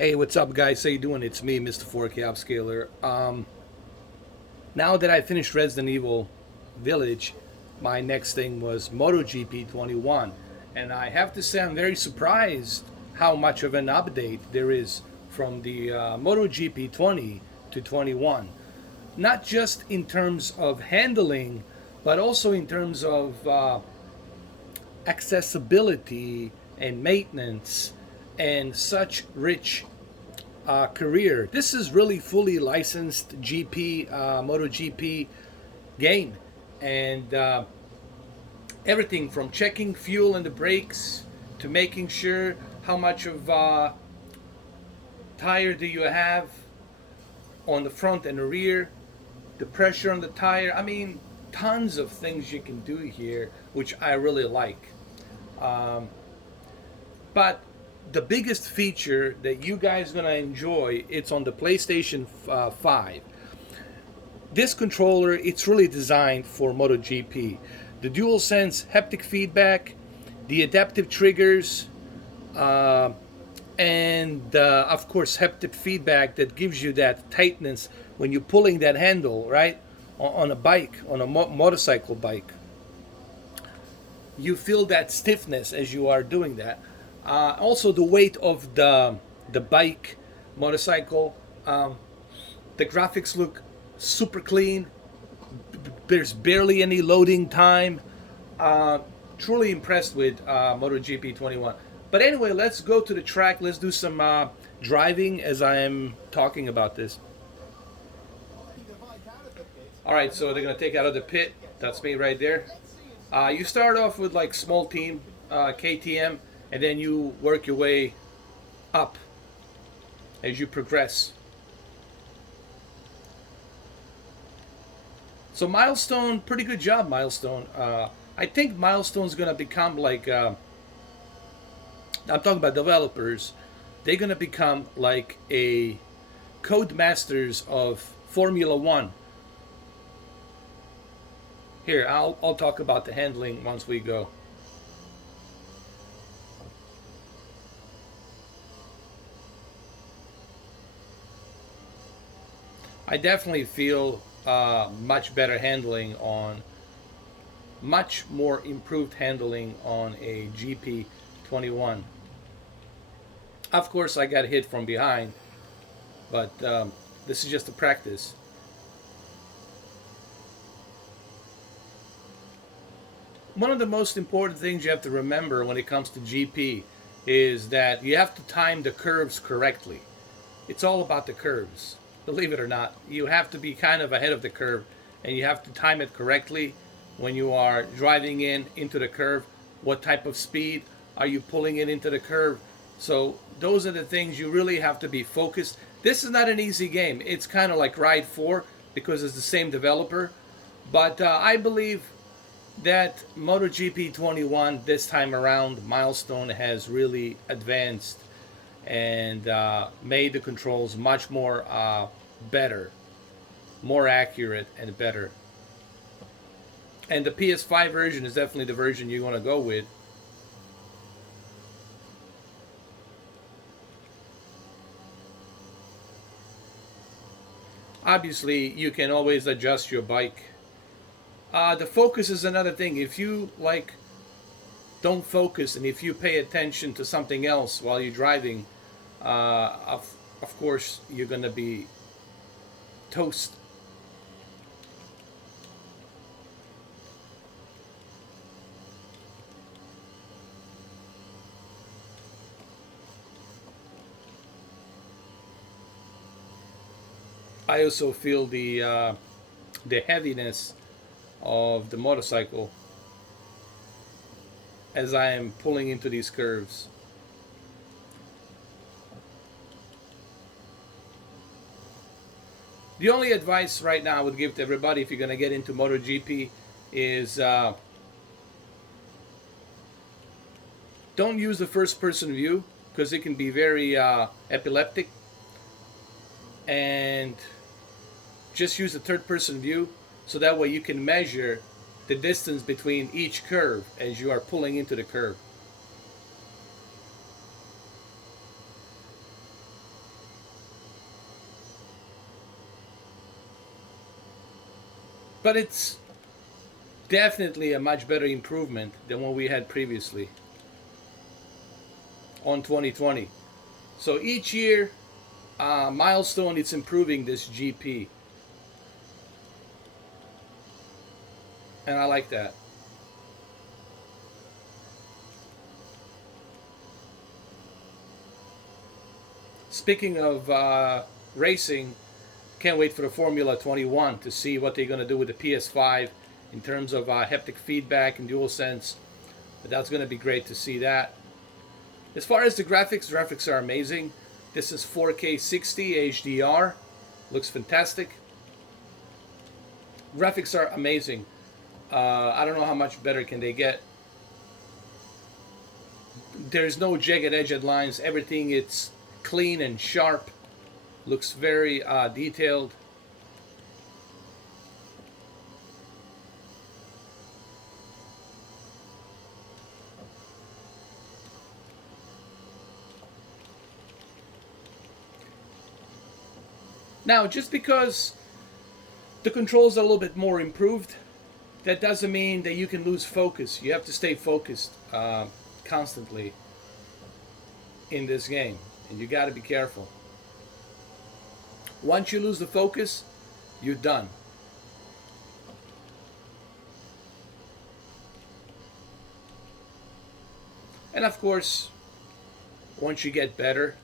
Hey, what's up, guys? How you doing? It's me, Mr. 4K Upscaler. Now that I finished Resident Evil Village, my next thing was MotoGP 21, and I have to say I'm very surprised how much of an update there is from the MotoGP 20 to 21. Not just in terms of handling, but also in terms of accessibility and maintenance and such rich career. This is really fully licensed GP, MotoGP game, and everything from checking fuel in the brakes to making sure how much of tire do you have on the front and the rear, the pressure on the tire. I mean, tons of things you can do here, which I really like. Um, but the biggest feature that you guys gonna enjoy, it's on the PlayStation 5. This controller, it's really designed for MotoGP. The DualSense haptic feedback, the adaptive triggers, uh, and of course haptic feedback that gives you that tightness when you're pulling that handle, right? On a bike, on a motorcycle bike. You feel that stiffness as you are doing that. Also, the weight of the bike, motorcycle. The graphics look super clean. There's barely any loading time. Truly impressed with MotoGP 21. But anyway, let's go to the track. Let's do some driving as I am talking about this. All right, so they're gonna take out of the pit. That's me right there. You start off with like small team, KTM, and then you work your way up as you progress. So Milestone, pretty good job, Milestone. I think Milestone's gonna become like I'm talking about developers. They're gonna become like a Codemasters of Formula One. Here, I'll talk about the handling once we go. I definitely feel much better handling on, much more improved handling on a GP21. Of course, I got hit from behind, but this is just a practice. One of the most important things you have to remember when it comes to GP is that you have to time the curves correctly. It's all about the curves. Believe it or not, you have to be kind of ahead of the curve and you have to time it correctly when you are driving into the curve. What type of speed are you pulling it into the curve? So those are the things you really have to be focused. This is not an easy game. It's kind of like Ride 4 because it's the same developer. But I believe that MotoGP 21 this time around, Milestone has really advanced and made the controls much more better, more accurate, and better. And the PS5 version is definitely the version you want to go with. Obviously, you can always adjust your bike. The focus is another thing. If you like don't focus and if you pay attention to something else while you're driving, of course you're gonna be toast. I also feel the heaviness of the motorcycle as I am pulling into these curves. The only advice right now I would give to everybody if you're going to get into MotoGP is don't use the first person view because it can be very epileptic, and just use the third person view so that way you can measure the distance between each curve as you are pulling into the curve. But it's definitely a much better improvement than what we had previously on 2020. So each year, Milestone, it's improving this GP, and I like that. Speaking of racing, can't wait for the Formula 21 to see what they're going to do with the PS5 in terms of haptic feedback and DualSense. But that's going to be great to see that. As far as the graphics are amazing. This is 4K 60 HDR. Looks fantastic. Graphics are amazing. I don't know how much better can they get. There's no jagged edged lines. Everything it's clean and sharp. Looks very detailed. Now, just because the controls are a little bit more improved, that doesn't mean that you can lose focus. You have to stay focused constantly in this game, and you got to be careful. Once you lose the focus, you're done. And of course, once you get better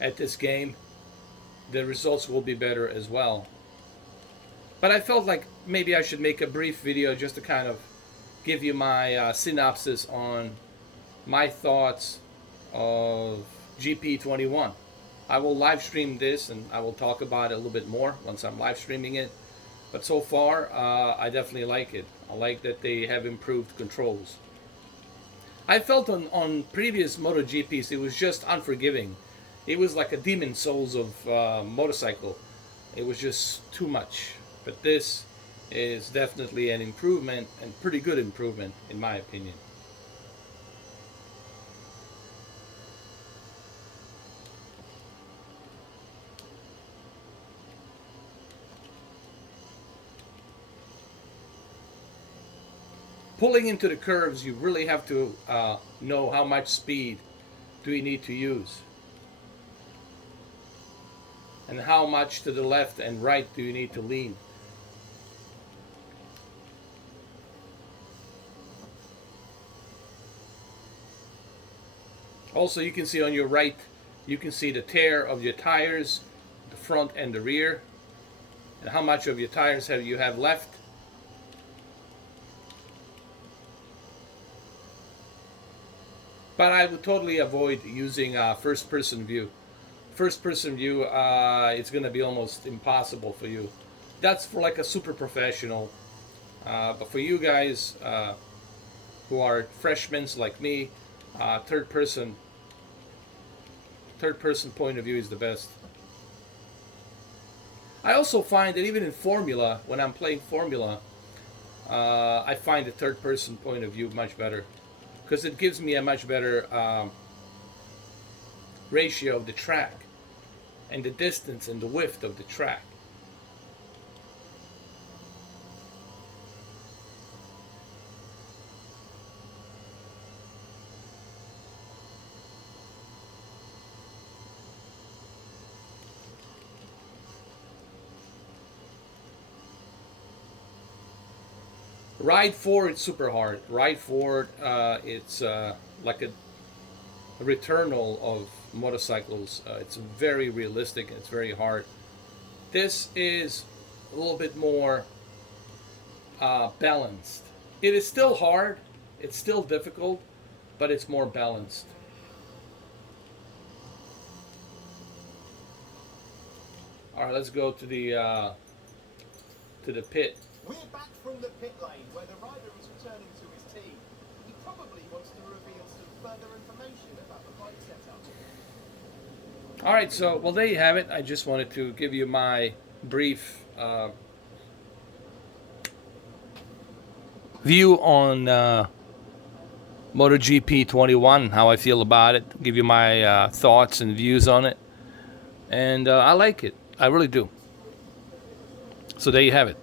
at this game, the results will be better as well. But I felt like maybe I should make a brief video just to kind of give you my synopsis on my thoughts of GP21. I will live stream this and I will talk about it a little bit more once I'm live streaming it. But so far, I definitely like it. I like that they have improved controls. I felt on previous MotoGPs it was just unforgiving. It was like a Demon Souls of motorcycle. It was just too much. But this is definitely an improvement, and pretty good improvement in my opinion. Pulling into the curves, you really have to know how much speed do you need to use. And how much to the left and right do you need to lean. Also, you can see on your right, you can see the tear of your tires, the front and the rear, and how much of your tires you have left. But I would totally avoid using first-person view. First-person view, it's going to be almost impossible for you. That's for like a super professional. But for you guys who are freshmen like me, third-person point of view is the best. I also find that even in Formula, when I'm playing Formula, I find the third-person point of view much better, because it gives me a much better ratio of the track and the distance and the width of the track. Ride forward, it's super hard. Ride forward, it's like a returnal of motorcycles. It's very realistic and it's very hard. This is a little bit more balanced. It is still hard, it's still difficult, but it's more balanced. All right, let's go to the pit. We're back from the pit lane where the rider is returning to his team. He probably wants to reveal some further information about the bike setup. All right, so, well, there you have it. I just wanted to give you my brief view on MotoGP 21, how I feel about it, give you my thoughts and views on it. And I like it. I really do. So there you have it.